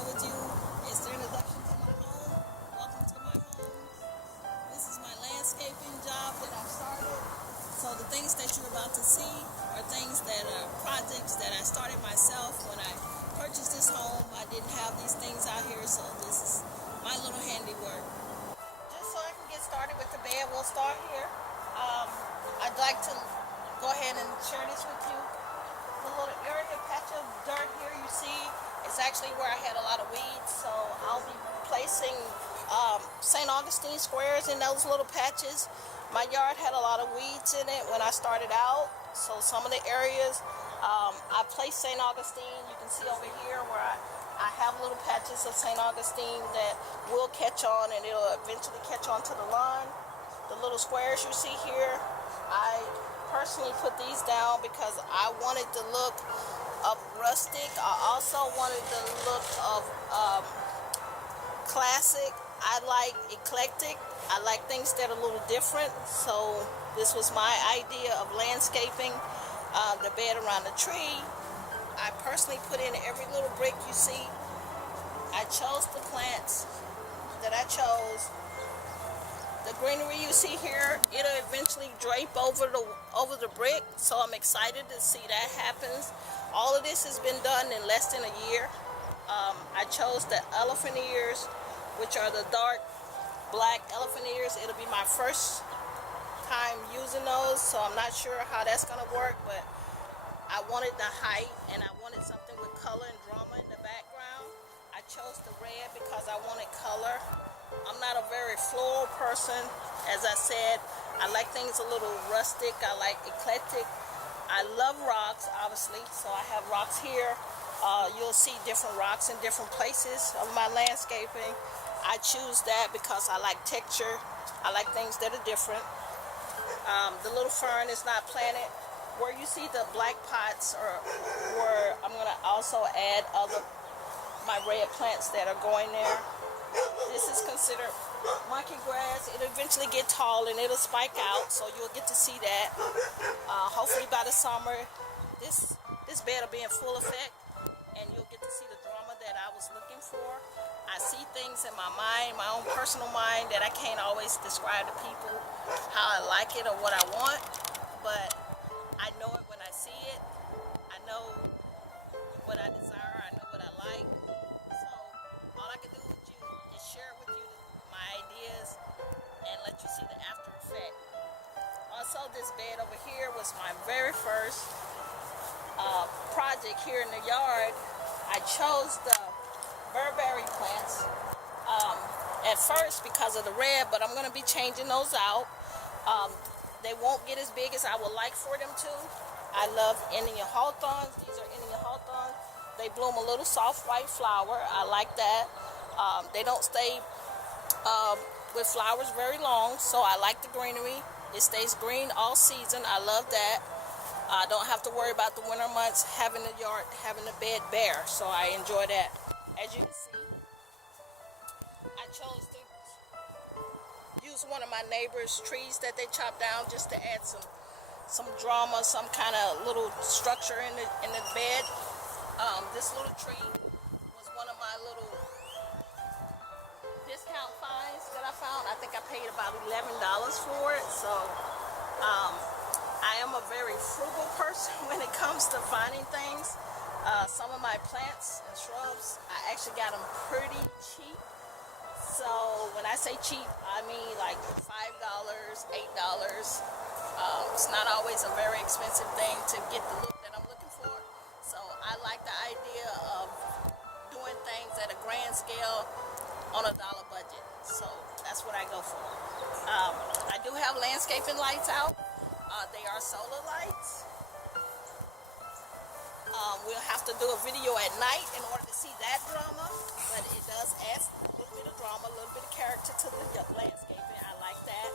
share with you is the introduction to my home. Welcome to my home. This is my landscaping job that I started. So the things that you're about to see are things that are projects that I started myself when I purchased this home. I didn't have these things out here, so this is my little handiwork. Just so I can get started with the bed, we'll start here. I'd like to go ahead and share this with you. The little area patch of dirt here you see is actually where I had a lot of weeds, so I'll be placing St. Augustine squares in those little patches. My yard had a lot of weeds in it when I started out, so some of the areas I placed St. Augustine. You can see over here where I have little patches of St. Augustine that will catch on, and it'll eventually catch on to the lawn. The little squares you see here, I personally put these down because I wanted the look of rustic. I also wanted the look of classic. I like eclectic. I like things that are a little different. So this was my idea of landscaping the bed around the tree. I personally put in every little brick you see. I chose the plants that I chose. The greenery you see here, it'll eventually drape over the brick, so I'm excited to see that happens. All of this has been done in less than a year. I chose the elephant ears, which are the dark black elephant ears. It'll be my first time using those, so I'm not sure how that's going to work, but I wanted the height, and I wanted something with color and drama in the background. I chose the red because I wanted color. I'm not a very floral person. As I said, I like things a little rustic. I like eclectic. I love rocks, obviously, so I have rocks here. You'll see different rocks in different places of my landscaping. I choose that because I like texture. I like things that are different. The little fern is not planted. Where you see the black pots are where I'm going to also add my red plants that are going there. This is considered monkey grass. It'll eventually get tall and it'll spike out, so you'll get to see that. Hopefully by the summer, this bed will be in full effect, and you'll get to see the drama that I was looking for. I see things in my mind, my own personal mind, that I can't always describe to people how I like it or what I want, but I know it when I see it. I know what I desire. I know what I like. So all I can do with you is share with you my ideas and let you see the after effect. Also, this bed over here was my very first project here in the yard. I chose the Burberry plants at first because of the red, but I'm going to be changing those out. They won't get as big as I would like for them to. I love Indian hawthorns. These are Indian hawthorns. They bloom a little soft white flower. I like that. They don't stay with flowers very long, so I like the greenery. It stays green all season. I love that. I don't have to worry about the winter months having the yard, having the bed bare, so I enjoy that. As you can see, I chose to use one of my neighbor's trees that they chopped down just to add some drama, some kind of little structure in the bed. This little tree was one of my little discount finds that I found. I think I paid about $11 for it. So I am a very frugal person when it comes to finding things. Some of my plants and shrubs, I actually got them pretty cheap. So when I say cheap, I mean like $5, $8. It's not always a very expensive thing to get the look that I'm looking for. So I like the idea of doing things at a grand scale on a dollar budget. So that's what I go for. I do have landscaping lights out. They are solar lights. We'll have to do a video at night in order to see that drama, but it does add a little bit of drama, a little bit of character to the landscaping. I like that.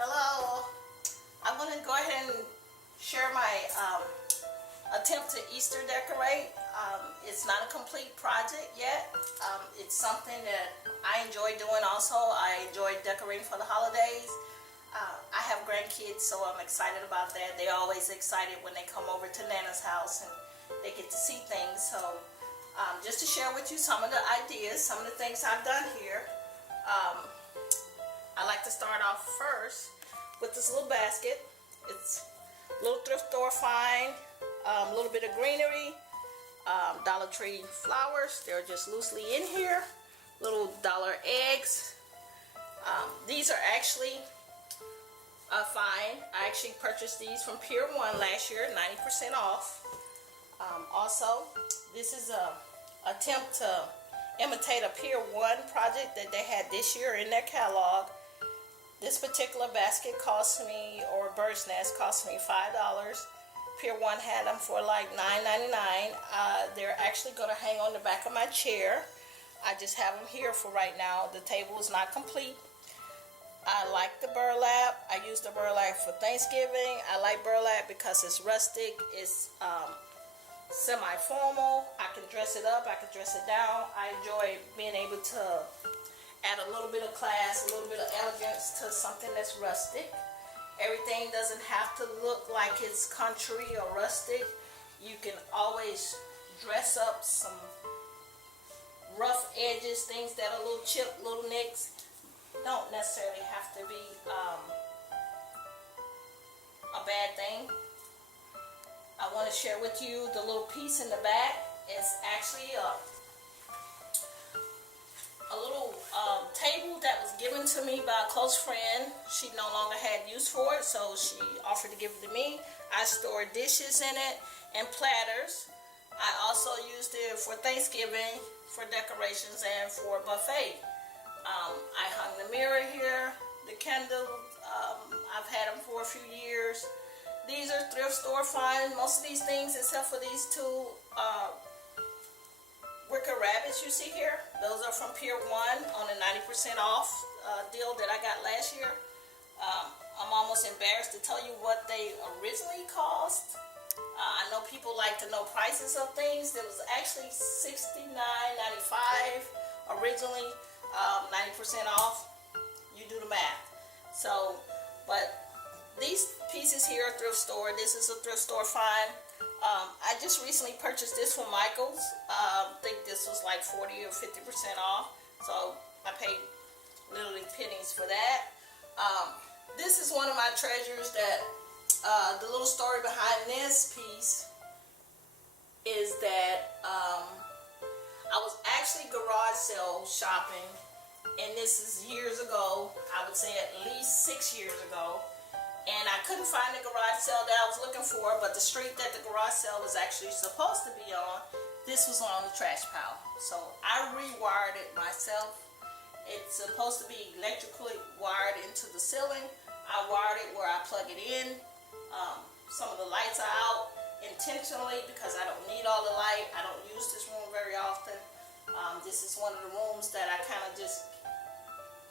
Hello. I'm going to go ahead and share my attempt to Easter decorate. It's not a complete project yet. It's something that I enjoy doing also. I enjoy decorating for the holidays. I have grandkids, so I'm excited about that. They're always excited when they come over to Nana's house and they get to see things. So just to share with you some of the ideas, some of the things I've done here. I like to start off first with this little basket. It's a little thrift store find, a little bit of greenery, Dollar Tree flowers. They're just loosely in here. Little dollar eggs. These are actually fine. I actually purchased these from Pier 1 last year, 90% off. Also, this is a attempt to imitate a Pier 1 project that they had this year in their catalog. This particular basket cost me, or bird's nest, cost me $5. Pier 1 had them for like $9.99. They're actually going to hang on the back of my chair. I just have them here for right now. The table is not complete. I like the burlap. I use the burlap for Thanksgiving. I like burlap because it's rustic. It's semi-formal. I can dress it up. I can dress it down. I enjoy being able to add a little bit of class, a little bit of elegance to something that's rustic. Everything doesn't have to look like it's country or rustic. You can always dress up some rough edges, things that are a little chipped, little nicks. Don't necessarily have to be a bad thing. I want to share with you the little piece in the back. It's actually a little table that was given to me by a close friend. She no longer had use for it, so she offered to give it to me. I store dishes in it and platters. I also used it for Thanksgiving, for decorations, and for a buffet. I hung the mirror here, the candle. I've had them for a few years. These are thrift store finds. Most of these things, except for these two wicker rabbits you see here, those are from Pier 1 on a 90% off deal that I got last year. I'm almost embarrassed to tell you what they originally cost. I know people like to know prices of things. That was actually $69.95 originally, 90% off. You do the math. So, but these pieces here are thrift store. This is a thrift store find. I just recently purchased this from Michael's. I think this was like 40 or 50% off. So I paid literally pennies for that. This is one of my treasures that the little story behind this piece is that I was actually garage sale shopping, and this is years ago. I would say at least 6 years ago. And I couldn't find the garage sale that I was looking for, but the street that the garage sale was actually supposed to be on, this was on the trash pile. So I rewired it myself. It's supposed to be electrically wired into the ceiling. I wired it where I plug it in. Some of the lights are out intentionally because I don't need all the light. I don't use this room very often. This is one of the rooms that I kind of just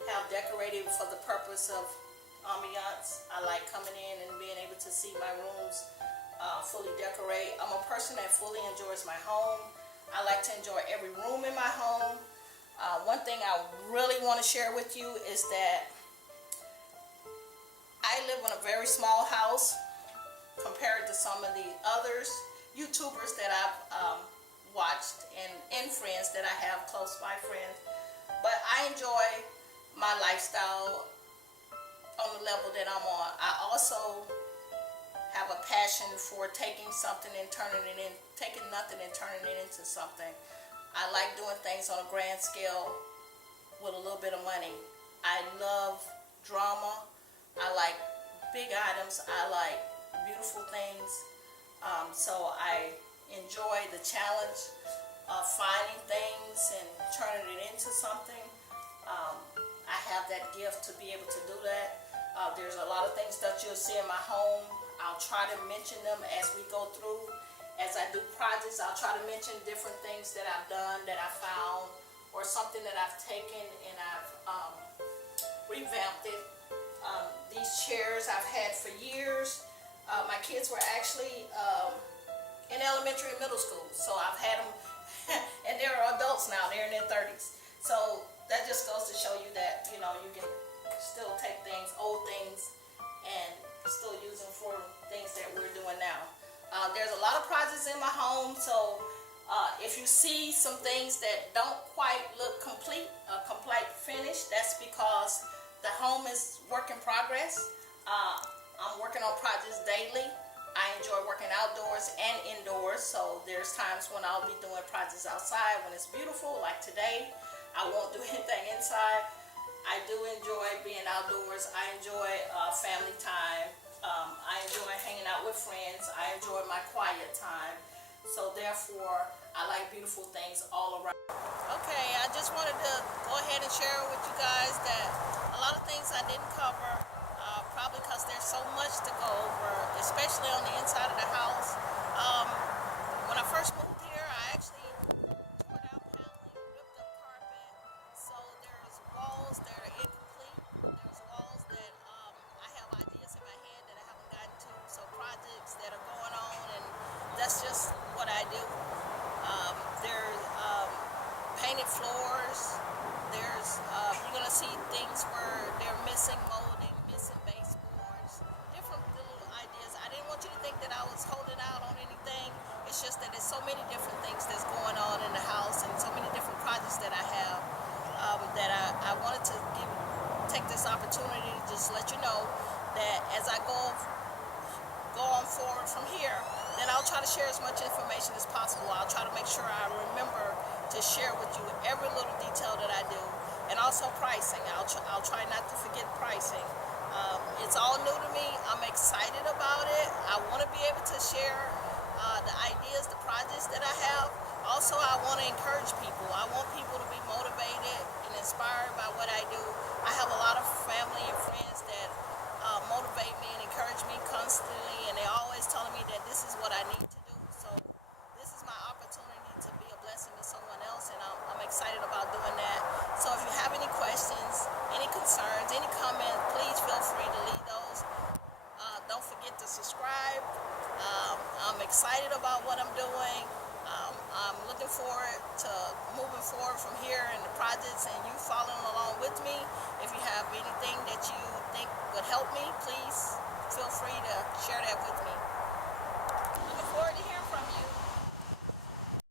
have decorated for the purpose of ambiance. I like coming in and being able to see my rooms fully decorate. I'm a person that fully enjoys my home. I like to enjoy every room in my home. One thing I really want to share with you is that I live in a very small house compared to some of the others YouTubers that I've watched and friends that I have, close by friends. But I enjoy my lifestyle on the level that I'm on. I also have a passion for taking something and taking nothing and turning it into something. I like doing things on a grand scale with a little bit of money. I love drama. I like big items. I like beautiful things. So I enjoy the challenge of finding things and turning it into something. I have that gift to be able to do that. There's a lot of things that you'll see in my home. I'll try to mention them as we go through. As I do projects, I'll try to mention different things that I've done, that I found, or something that I've taken and I've revamped it. These chairs I've had for years. My kids were actually in elementary and middle school, so I've had them, and they're adults now. They're in their 30s. So that just goes to show you that, you know, you can still take things, old things, and still use them for things that we're doing now. There's a lot of projects in my home, so if you see some things that don't quite look complete, a complete finish, that's because the home is work in progress. I'm working on projects daily. I enjoy working outdoors and indoors, so there's times when I'll be doing projects outside when it's beautiful, like today. I won't do anything inside. I do enjoy being outdoors. I enjoy family time. I enjoy hanging out with friends. I enjoy my quiet time. So therefore, I like beautiful things all around. Okay, I just wanted to go ahead and share with you guys that a lot of things I didn't cover, probably because there's so much to go over, especially on the inside of the house. When I first moved here, I actually tore down paneling, ripped up carpet, so there's walls that are incomplete. There's walls that I have ideas in my head that I haven't gotten to, so projects that are going on, and that's just what I do. There's painted floors. There's you're gonna see things where they're missing molding, missing baseboards, different little ideas. I didn't want you to think that I was holding out on anything. It's just that there's so many different things that's going on in the house, and so many different projects that I have that I wanted to take this opportunity to just let you know that as I go on forward from here, then I'll try to share as much information as possible. I'll try to make sure I remember to share with you every little detail that I do, and also pricing. I'll try not to forget pricing. It's all new to me. I'm excited about it. I want to be able to share the ideas, the projects that I have. Also, I want to encourage people. I want people to be motivated and inspired by what I do. I have a lot of family and friends that motivate me and encourage me constantly, and they're always telling me that this is what I need to do. So this is my opportunity to be a blessing to someone else, and I'm excited about doing that. So if you have any questions, any concerns, any comments, please feel free to leave those. Don't forget to subscribe. I'm excited about what I'm doing. I'm looking forward to moving forward from here in the projects and you following along with me. If you have anything that you think would help me, please feel free to share that with me.